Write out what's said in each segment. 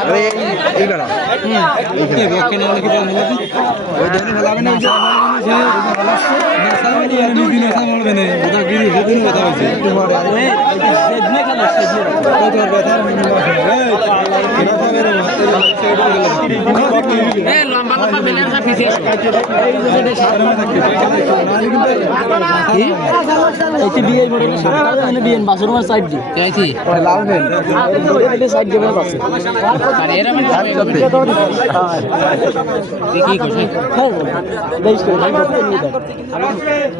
আরে এই বেলা এই রকেনে কি বলবো ওই ধরে ফেলাবে না যে না সামনে এনে দিনে সামনে না ওটা গিরি দিন কথা হইছে তোমার ওই সেদনে খালো সেদনে ওই তোর ব্যথা মিনি আছে এ লম্বা লম্বা বেলের সব পিছে এই যে সামনে থাকতে কি এই বিয়ে মডেল সামনে এনে বিয়েন বাসুরমার সাইড দি চাইছি লাল ভেন এই সাইড দিয়ে আছে আর এরা মানে দেখি খুশি হ্যাঁ দেশ করে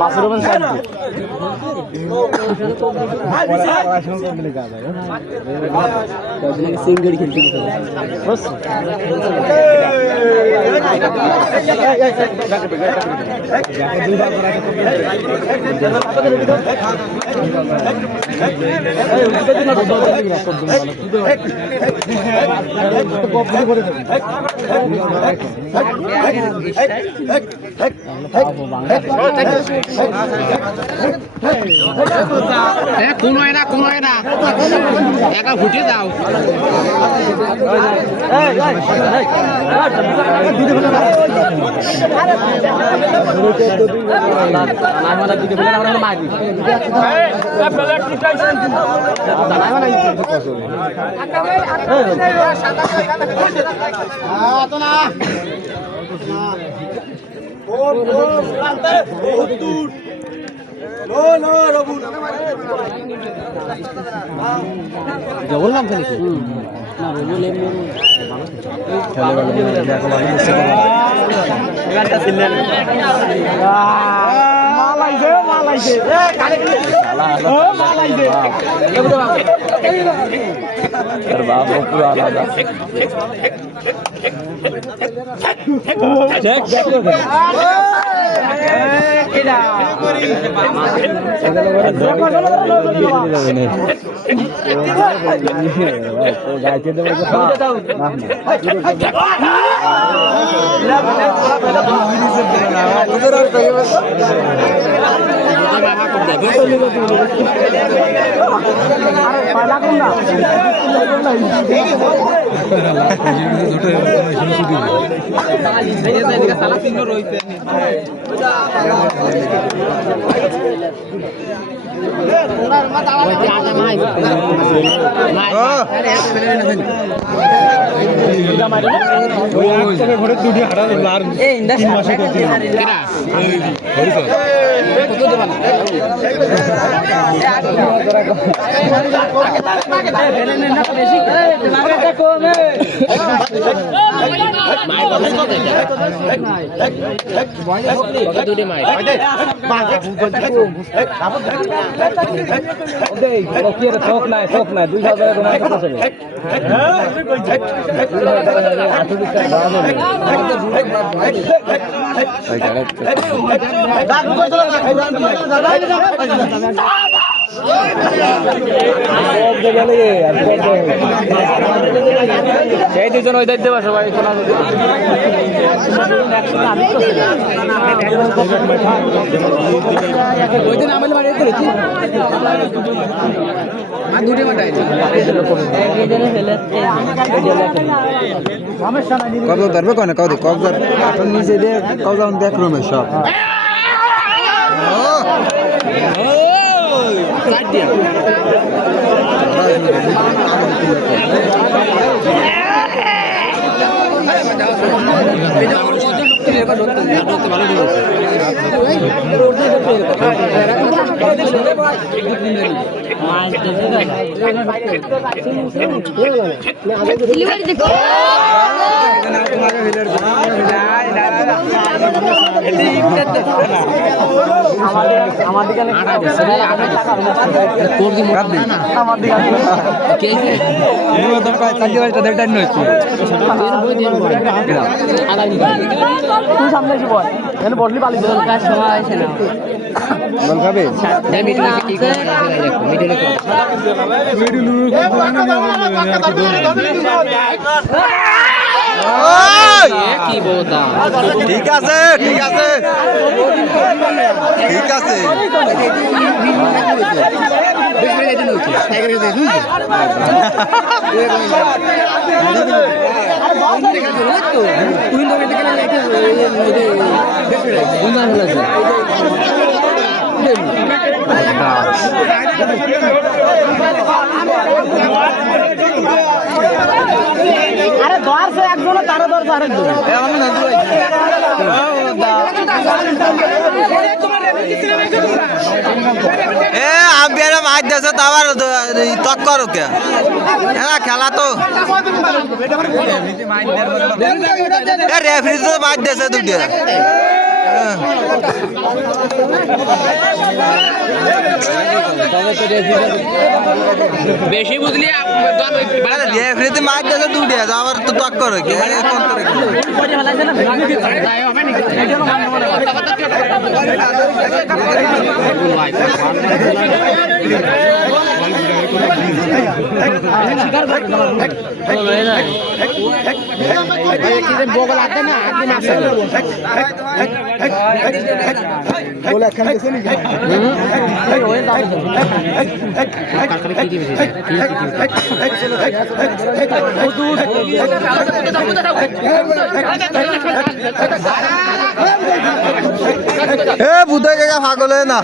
বাসুরমার সাইড দি সিঙ্গড়ি খেলতে বস কোনো না একা ফুটে যাও বললাম খালি না বলে শোক নাই 2000 সেই দুজন ওই দায়িত্ব দেবা সবাই ওই দিন আমল বাড়িতে রেখেছি আর দুটো মাটাই কত ধরবে কোন কত কবজার এখন নিচে দিয়ে কবজান দেখ রুমে সব কাট দিয়া বসলি পালি খাবে ঠিক আছে ঠিক আছে ঠিক আছে আরে ধরছে একজন তারা ধরছে আরেকজন আমি মাছ দিয়েছে তো আবার তক করো কে হ্যাঁ খেলা তো রেফারি তো মাছ দিয়েছে দুটো বেশি বুঝলি রেফারিতে মাছ দিয়েছে দুটো আবার তো তক করো কে বগল আছে না বলে খেলতেছে এ বুধ পাগল না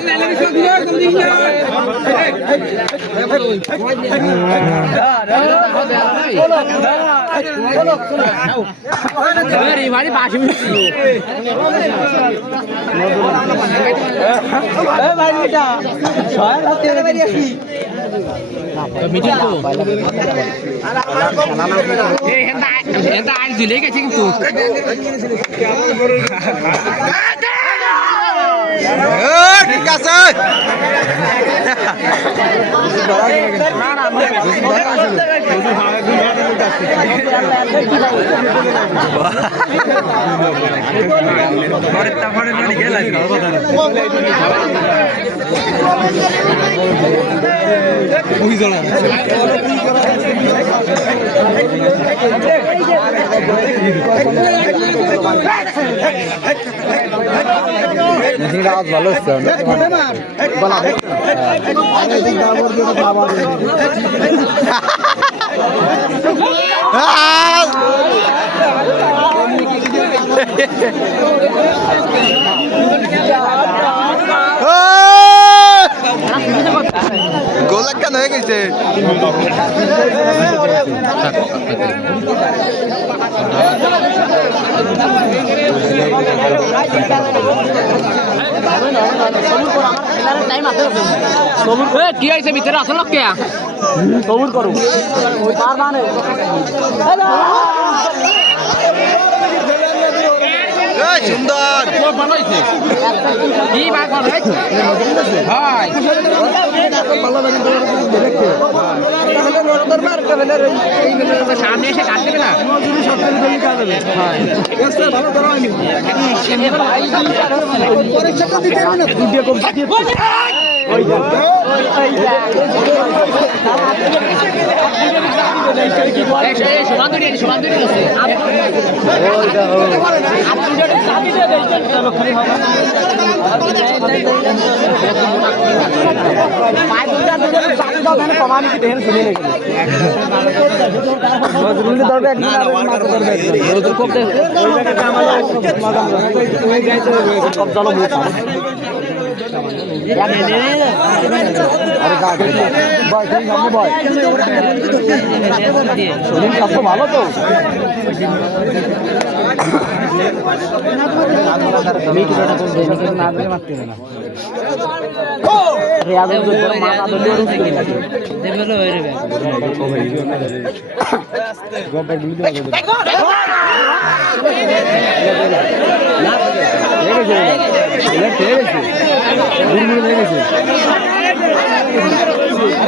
দিলে গেছে কিন্তু ঠিক আছে ভালো গোল কেন হয়ে গেছে কি হয়েছে ভিতরে আসল কে সবুর করো তার মানে সুন্দর সামনে এসে কাট দেবে না ভালো তো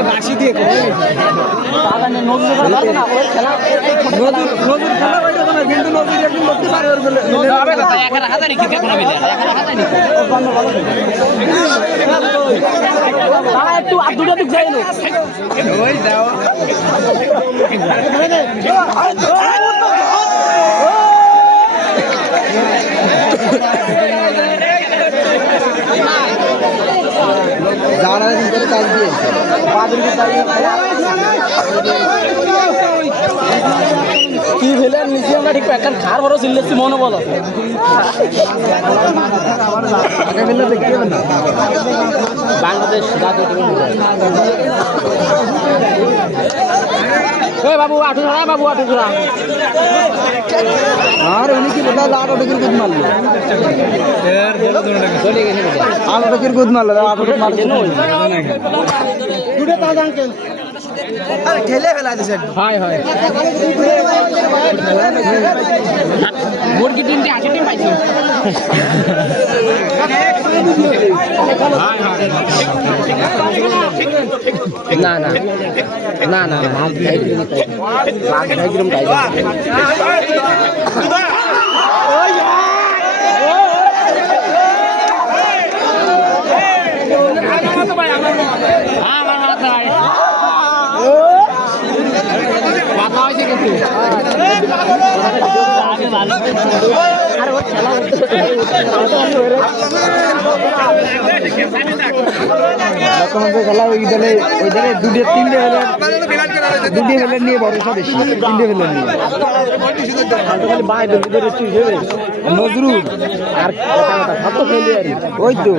বাসি দিয়ে একটু আর দুটো দিক যাই যারা করে কাজ দিয়েছে কি ফেলেন নিচে আমরা অটোমেটিক প্যাকেট খার বড় সিলেছি মনোবল আছে বাংলাদেশ জাতীয় টিম বাবু আঠু ধরা বাবু আঠু ধরা আর উনি কি বললো 8 টাকার গুদ মারলো এর বড় ধরনের চলে গেছে 8 টাকার গুদ মারলো 8 টাকা মারছে না দুটো তাজ আঙ্কেল আরে ঠেলে ফেলা দিছে হাই হাই মুরগি টিম 80 টিম পাইছে না না না না মাছ খাই দিই মাছ খাই দিলাম তাই খেলা ওই দলে দুটো তিনটে ফেলে নিয়ে ভরসা বেশি তিনটে ফেলে নিয়ে নজরুল আর ওই তো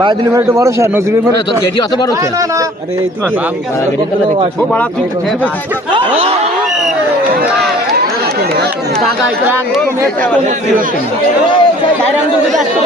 বাইদুল ভাই একটু ভরসা নজরুল ভাই তোর গেটি আছে বড় আছে আরে এই তো বড়া তুই জায়গায় প্রাণ সাইরাম দুটো আসতে